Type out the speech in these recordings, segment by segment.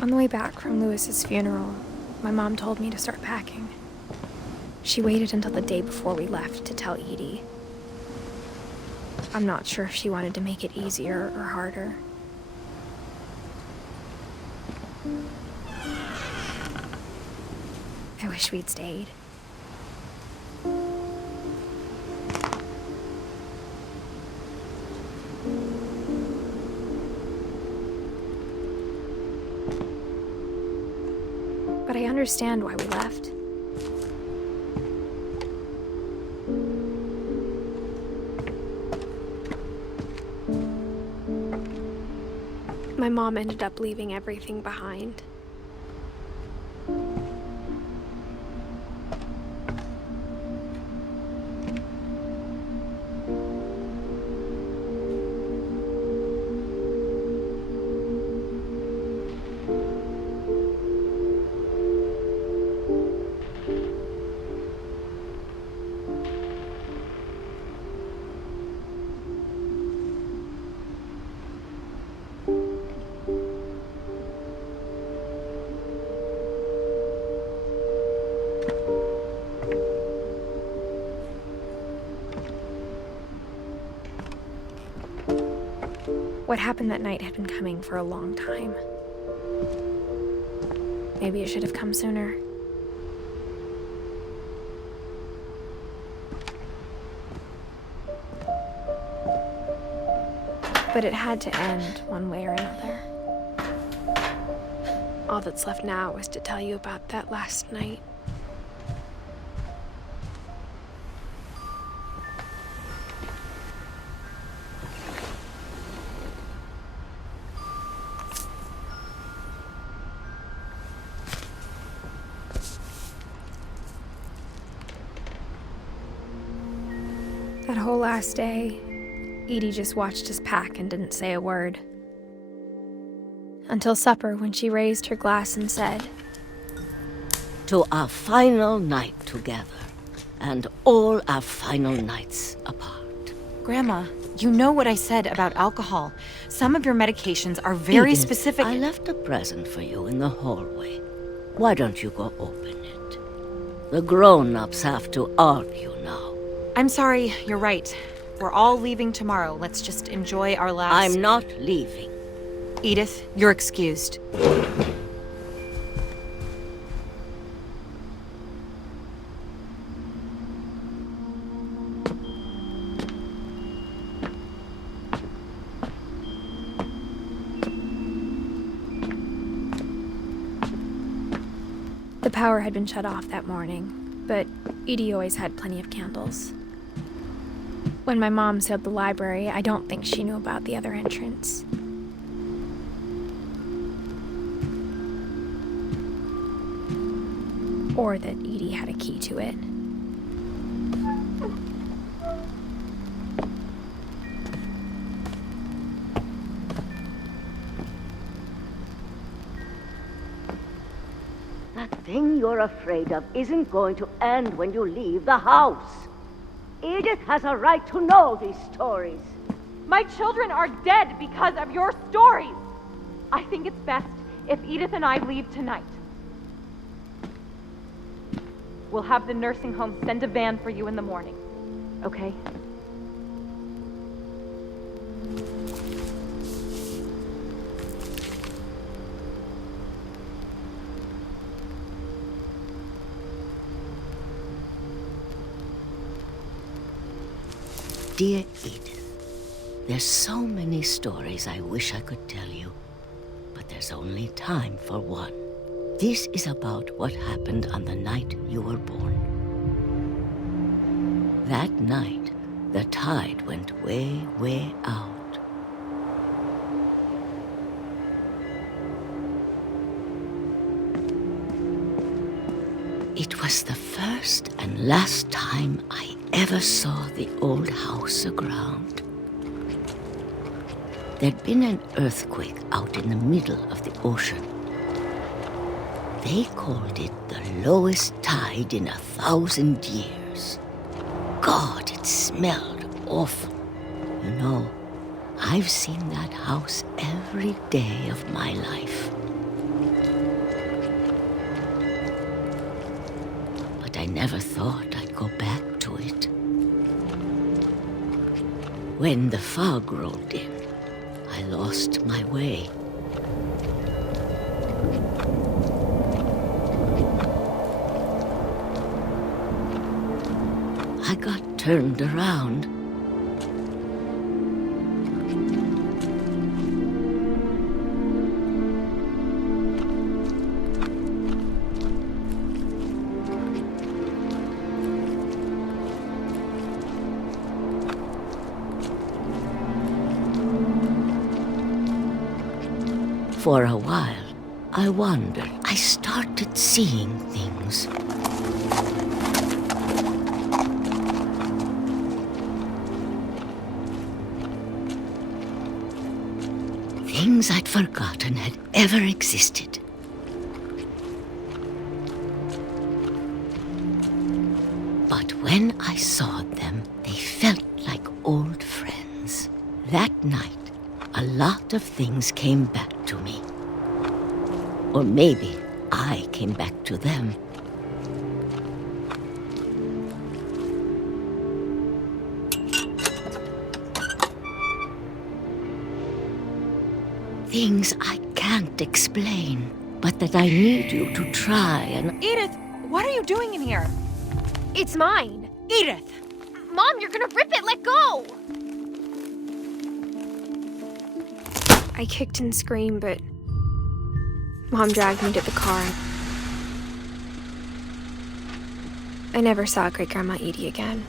On the way back from Lewis's funeral, my mom told me to start packing. She waited until the day before we left to tell Edie. I'm not sure if she wanted to make it easier or harder. I wish we'd stayed. But I understand why we left. My mom ended up leaving everything behind. What happened that night had been coming for a long time. Maybe it should have come sooner. But it had to end one way or another. All that's left now is to tell you about that last night. That whole last day, Edie just watched us pack and didn't say a word. Until supper, when she raised her glass and said, "To our final night together, and all our final nights apart." Grandma, you know what I said about alcohol. Some of your medications are very Edith, specific. I left a present for you in the hallway. Why don't you go open it? The grown-ups have to argue now. I'm sorry, you're right. We're all leaving tomorrow. Let's just enjoy our last... I'm not leaving. Edith, you're excused. The power had been shut off that morning, but Edie always had plenty of candles. When my mom sealed the library, I don't think she knew about the other entrance. Or that Edie had a key to it. That thing you're afraid of isn't going to end when you leave the house. Edith has a right to know these stories. My children are dead because of your stories. I think it's best if Edith and I leave tonight. We'll have the nursing home send a van for you in the morning, okay? Dear Edith, there's so many stories I wish I could tell you, but there's only time for one. This is about what happened on the night you were born. That night, the tide went way, way out. It was the first and last time I ever saw the old house aground. There'd been an earthquake out in the middle of the ocean. They called it the lowest tide in 1,000 years. God, it smelled awful. You know, I've seen that house every day of my life. never thought I'd go back to it. When the fog rolled in, I lost my way. I got turned around. For a while, I wondered. I started seeing things. Things I'd forgotten had ever existed. But when I saw them, they felt like old friends. That night, a lot of things came back to me. Or maybe I came back to them. Things I can't explain, but that I need you to try and... Edith, what are you doing in here? It's mine. Edith! Mom, you're gonna rip it! Let go! I kicked and screamed, but Mom dragged me to the car. I never saw Great-Grandma Edie again.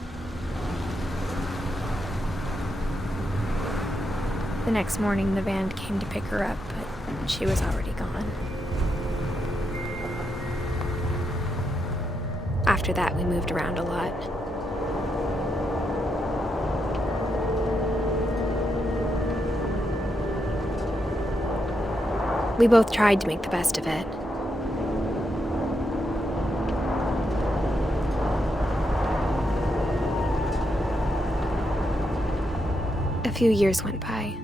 The next morning, the van came to pick her up, but she was already gone. After that, we moved around a lot. We both tried to make the best of it. A few years went by.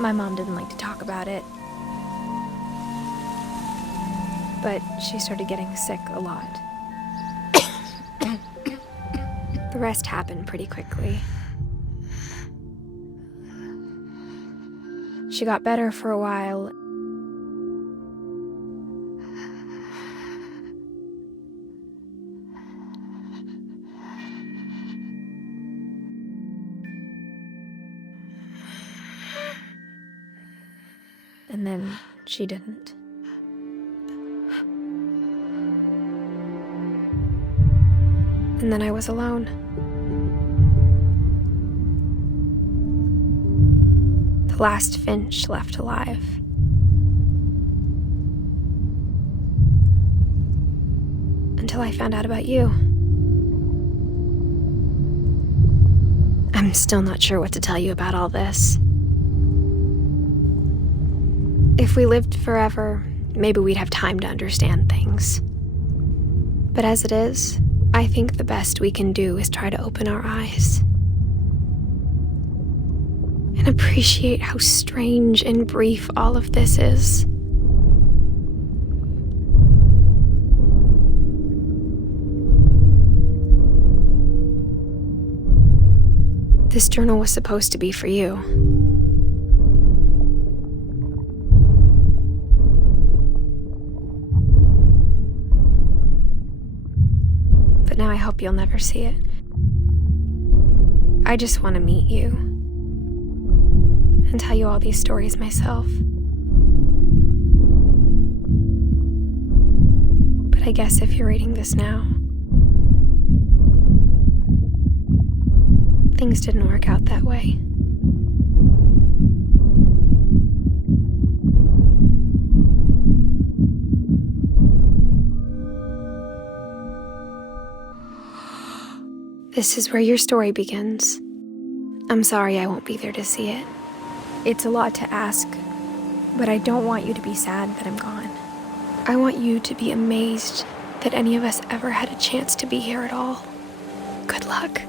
My mom didn't like to talk about it, but she started getting sick a lot. The rest happened pretty quickly. She got better for a while. And then she didn't. And then I was alone. The last Finch left alive. Until I found out about you. I'm still not sure what to tell you about all this. If we lived forever, maybe we'd have time to understand things. But as it is, I think the best we can do is try to open our eyes. And appreciate how strange and brief all of this is. This journal was supposed to be for you. But now I hope you'll never see it. I just want to meet you and tell you all these stories myself. But I guess if you're reading this now, things didn't work out that way. This is where your story begins. I'm sorry I won't be there to see it. It's a lot to ask, but I don't want you to be sad that I'm gone. I want you to be amazed that any of us ever had a chance to be here at all. Good luck.